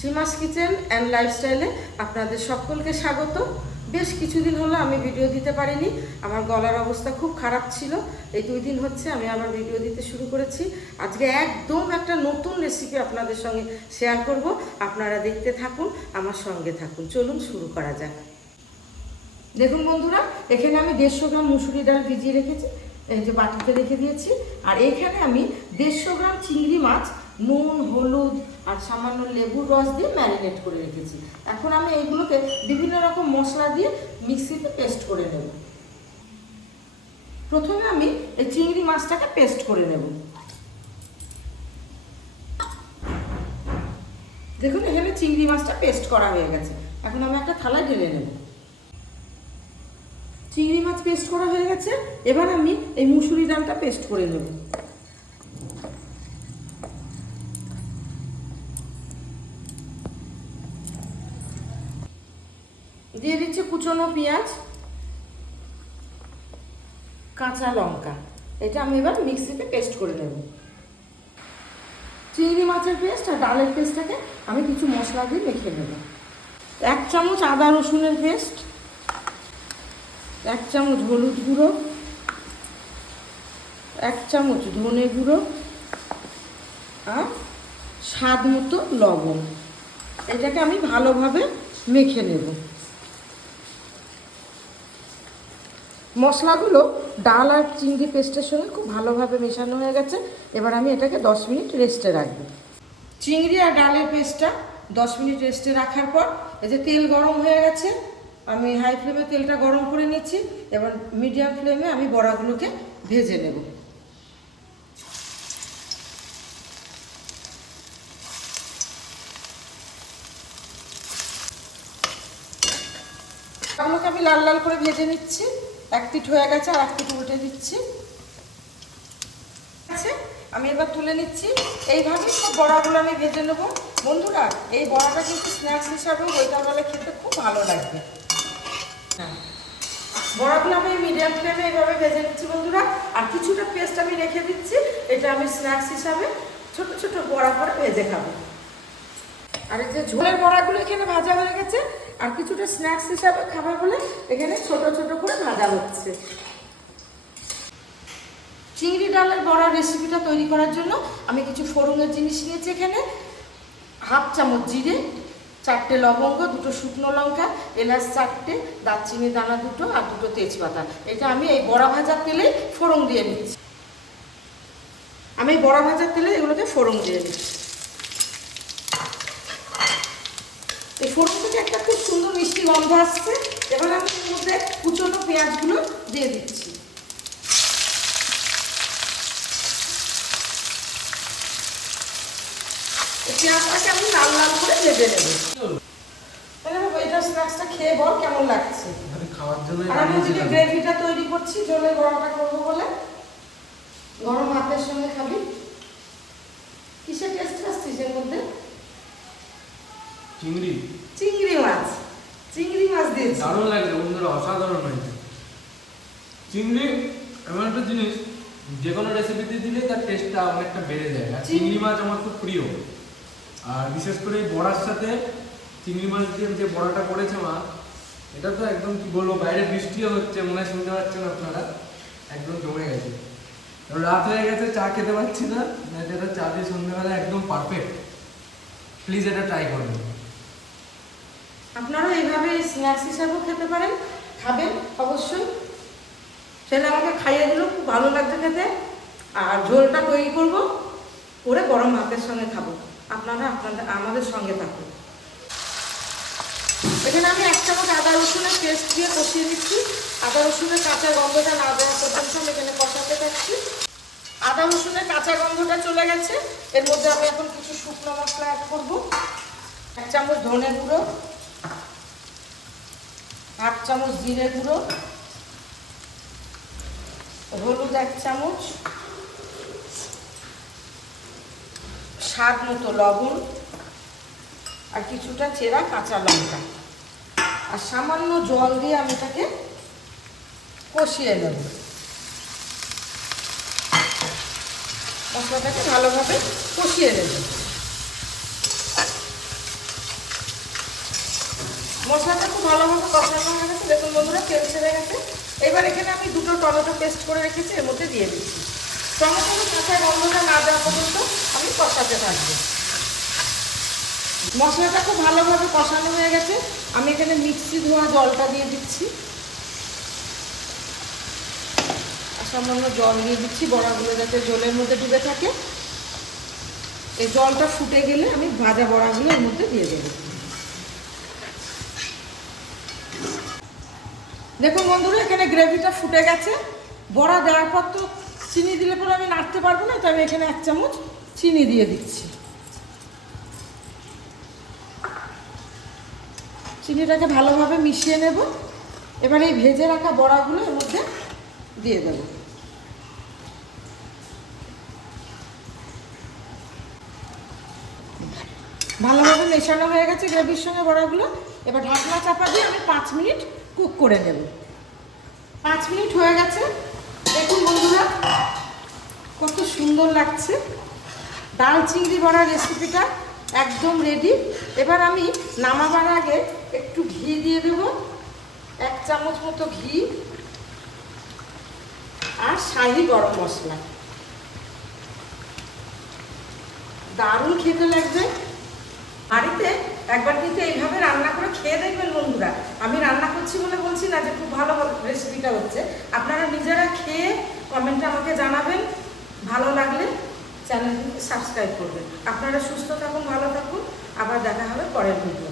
সীমাস kitchen and লাইফস্টাইলে আপনাদের সকলকে স্বাগত। বেশ কিছুদিন হলো আমি ভিডিও দিতে পারিনি, আমার গলার অবস্থা খুব খারাপ ছিল। এই 2 দিন হচ্ছে আমি আবার ভিডিও দিতে শুরু করেছি। আজকে একদম একটা নতুন রেসিপি আপনাদের সঙ্গে শেয়ার করব। আপনারা দেখতে থাকুন, আমার সঙ্গে থাকুন। চলুন শুরু করা যাক। দেখুন বন্ধুরা, এখানে আমি 150 গ্রাম মুসুরি ডাল ভিজিয়ে রেখেছি, এই যে বাটিতে রেখে দিয়েছি। আর এখানে আমি 150 গ্রাম চিংড়ি মাছ নুন, হলুদ আর সামান্য লেবুর রস দিয়ে ম্যারিনেট করে রেখেছি। এখন আমি এইগুলোকে বিভিন্ন রকম মশলা দিয়ে মিক্সিতে পেস্ট করে নেব। প্রথমে আমি এই চিংড়ি মাছটাকে পেস্ট করে নেব। দেখুন এখানে চিংড়ি মাছটা পেস্ট করা হয়ে গেছে। এখন আমি একটা থালায় ঢেলে নেব। চিংড়ি মাছ পেস্ট করা হয়ে গেছে, এবার আমি এই মুসুরি ডালটা পেস্ট করে নেব। দিয়ে দিচ্ছি কুচনো পেঁয়াজ, কাঁচা লঙ্কা। এটা আমি এবার মিক্সিতে পেস্ট করে নেব। চিংড়ি মাছের পেস্ট আর ডালের পেস্টটাকে আমি কিছু মশলা দিয়ে মেখে নেব। 1 চামচ আদা রসুনের পেস্ট, 1 চামচ হলুদ গুঁড়ো, 1 চামচ ধনে গুঁড়ো আর স্বাদ মতো লবণ। এটাকে আমি ভালোভাবে মেখে নেব। মশলাগুলো ডাল আর চিংড়ি পেস্টের সঙ্গে খুব ভালোভাবে মেশানো হয়ে গেছে। এবার আমি এটাকে 10 মিনিট রেস্টে রাখবো। চিংড়ি আর ডালের পেস্টটা 10 মিনিট রেস্টে রাখার পর এই যে তেল গরম হয়ে গেছে, আমি হাই ফ্লেমে তেলটা গরম করে নিচ্ছি। এবার মিডিয়াম ফ্লেমে আমি বড়াগুলোকে ভেজে নেব। বড়াগুলোকে আমি লাল লাল করে ভেজে নিচ্ছি। 1 পিঠ হয়ে গেছে, আর 1 পিঠ উল্টে দিচ্ছি। আমি এবার তুলে নিচ্ছি। এইভাবেই সব বড়াগুলো আমি ভেজে নেব। বন্ধুরা, এই বড়াটা কিন্তু স্ন্যাক্স হিসাবেও বৈকালবেলা খেতে খুব ভালো লাগবে। হ্যাঁ, বড়াগুলো আমি মিডিয়াম ফ্লেমে এইভাবে ভেজে নিচ্ছি বন্ধুরা। আর কিছুটা পেস্ট আমি রেখে দিচ্ছি, এটা আমি স্ন্যাক্স হিসাবে ছোট ছোট বড়া করে ভেজে খাবো। আর এই যে ঝোলের বড়াগুলো এখানে ভাজা হয়ে গেছে, আর কিছুটা স্ন্যাক্স হিসাবে খাবার বলে এখানে ছোট ছোট করে ভাজা হচ্ছে। চিংড়ি ডালের বড়া রেসিপিটা তৈরি করার জন্য আমি কিছু ফোড়নের জিনিস নিয়েছি। এখানে 1/2 চামচ জিরে, 4টে লবঙ্গ, 2টো শুকনো লঙ্কা, এলাচ 4টে, দারচিনি দানা 2টো আর 2টো তেজপাতা। এটা আমি এই বড়া ভাজার তেলে ফোড়ন দিয়ে নিচ্ছি। আমি এই বড়া ভাজার তেলে এগুলোকে ফোড়ন দিয়ে নিচ্ছি। এই ফোড়ন থেকে একটা খুব সুন্দর মিষ্টি গন্ধ আসছে। এবার আমি এর মধ্যে কুচনো পেঁয়াজগুলো দিয়ে দিচ্ছি। পেঁয়াজটাকে আমি লাল লাল করে ভেজে নেব। তাহলে বাবা, এটা স্ন্যাক্সটা খেয়ে বল কেমন লাগছে। খাওয়ার জন্য আমি ওদিকে গ্রেভিটা তৈরি করছি, ঝোলের বড়াটা করবো বলে। গরম ভাতের সঙ্গে খাবি। কিসের টেস্ট আসছিস এর মধ্যে? চিংড়ি চিংড়ি মাছ দিয়েছি। দারুণ লাগছে বন্ধুরা, অসাধারণ হয়েছে। চিংড়ি এমন একটা জিনিস, যে কোনো রেসিপিতে দিলে তার টেস্টটা অনেকটা বেড়ে যায়। আর চিংড়ি মাছ আমার খুব প্রিয়। আর বিশেষ করে এই বড়ার সাথে চিংড়ি মাছ দিয়ে যে বড়াটা করেছে মা, এটা তো একদম কি বলবো, বাইরে বৃষ্টিও হচ্ছে, মনে হয় শুনতে পাচ্ছেন আপনারা, একদম জমে গেছে। রাত হয়ে গেছে, চা খেতে পারছি না, এটা চা দিয়ে সন্ধ্যাবেলা একদম পারফেক্ট। প্লিজ এটা ট্রাই করবেন। আপনারা এইভাবে স্ন্যাক্স হিসাবেও খেতে পারেন, খাবেন অবশ্যই। সেটা আমাকে খাইয়ে দিল, খুব ভালো লাগছে খেতে। আর ঝোলটা তৈরি করব, করে গরম ভাতের সঙ্গে খাবো। আপনারা আমাদের সঙ্গে থাকুন। এখানে আমি 1 চামচ আদা রসুনের পেস্ট দিয়ে কষিয়ে দিচ্ছি। আদা রসুনের কাঁচা গন্ধটা না দেওয়া পর্যন্ত আমি এখানে কষাতে থাকছি। আদা রসুনের কাঁচা গন্ধটা চলে গেছে। এর মধ্যে আমি এখন কিছু শুকনো মশলা অ্যাড করবো। 1 চামচ ধনে গুঁড়ো, 1/2 চামচ জিরে গুঁড়ো, হলুদ 1 চামচ, স্বাদ মতো লবণ আর কিছুটা চেরা কাঁচা লঙ্কা। আর সামান্য জল দিয়ে আমি এটাকে কষিয়ে নেব। মশলাটাকে ভালোভাবে কষিয়ে নেব। মশলাটা খুব ভালোভাবে কষানো হয়ে গেছে, দেখুন বন্ধুরা তেল ছেড়ে গেছে। এবার এখানে আমি 2টো টমেটো পেস্ট করে রেখেছি, এর মধ্যে দিয়ে দিচ্ছি। টমেটোর কাঁচা গন্ধটা না যাওয়া পর্যন্ত আমি কষাতে থাকবো। মশলাটা খুব ভালোভাবে কষানো হয়ে গেছে, আমি এখানে মিক্সি ধোয়া জলটা দিয়ে দিচ্ছি, আর সামান্য জল দিয়ে দিচ্ছি বড়াগুলো যাতে জলের মধ্যে ডুবে থাকে। এই জলটা ফুটে গেলে আমি ভাজা বড়াগুলো এর মধ্যে দিয়ে দেবো। দেখুন বন্ধুরা এখানে গ্রেভিটা ফুটে গেছে। বড়া দেওয়ার পর তো চিনি দিলে পরে আমি নাড়তে পারবো না, তাই আমি এখানে 1 চামচ চিনি দিয়ে দিচ্ছি। চিনিটাকে ভালোভাবে মিশিয়ে নেব। এবার এই ভেজে রাখা বড়াগুলো এর মধ্যে দিয়ে দেব। ভালোভাবে মেশানো হয়ে গেছে গ্রেভির সঙ্গে বড়াগুলো। এবার ঢাকনা চাপা দিয়ে আমি 5 মিনিট কুক করে নেব। 5 মিনিট হয়ে গেছে, দেখুন বন্ধুরা কত সুন্দর লাগছে। ডাল চিংড়ি বড়ার রেসিপিটা একদম রেডি। এবার আমি নামাবার আগে একটু ঘি দিয়ে দেব, 1 চামচ মতো ঘি আর শাহি গরম মশলা। দারুণ খেতে লাগবে। বাড়িতে একবার কিন্তু এইভাবে রান্না করে খেয়ে দেখবেন বন্ধুরা। আমি রান্না করছি বলে বলছি না যে খুব ভালো রেসিপিটা হচ্ছে। আপনারা নিজেরা খেয়ে কমেন্টে আমাকে জানাবেন, ভালো লাগলে চ্যানেলটিকে সাবস্ক্রাইব করবেন। আপনারা সুস্থ থাকুন, ভালো থাকুন, আবার দেখা হবে পরের ভিডিও।